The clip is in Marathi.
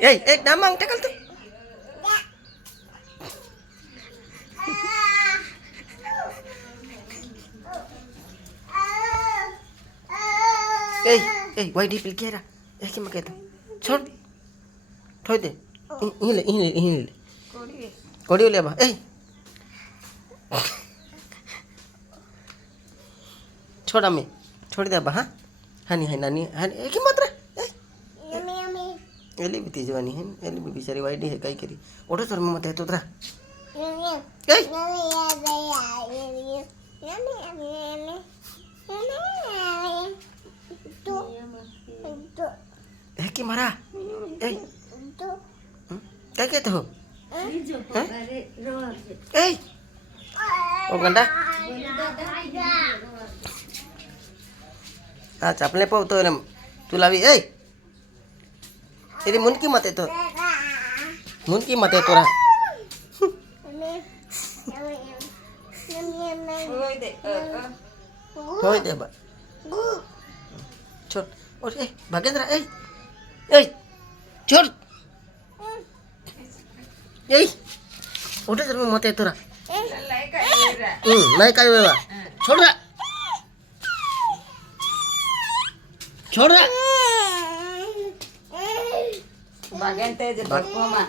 एक डामांग टाकल तू वाईट ही पिलकी रा ऐसे मग येतो छोड ठेव दे इहिले कोडी उले बा छोडा मी छोडी द्या बा हा हानी हाय नानी हानी एक मात्र एली भी तिजवानी है एली भी बिचारी वाईट है काही करी ओढ तर मग येतो तर है की मारा काय कहते हो ओ गंडा हा चापले पावतो ना तुला भी तेरी मुनकी मत येतो मुनकी मत येतो रा होय दे बा छोड़ और भागेंद्र छोड़ उठे तर मत येतो रा नाही काय बाबा छोड़ रा छोड़ रा Bagian teh jadi koma.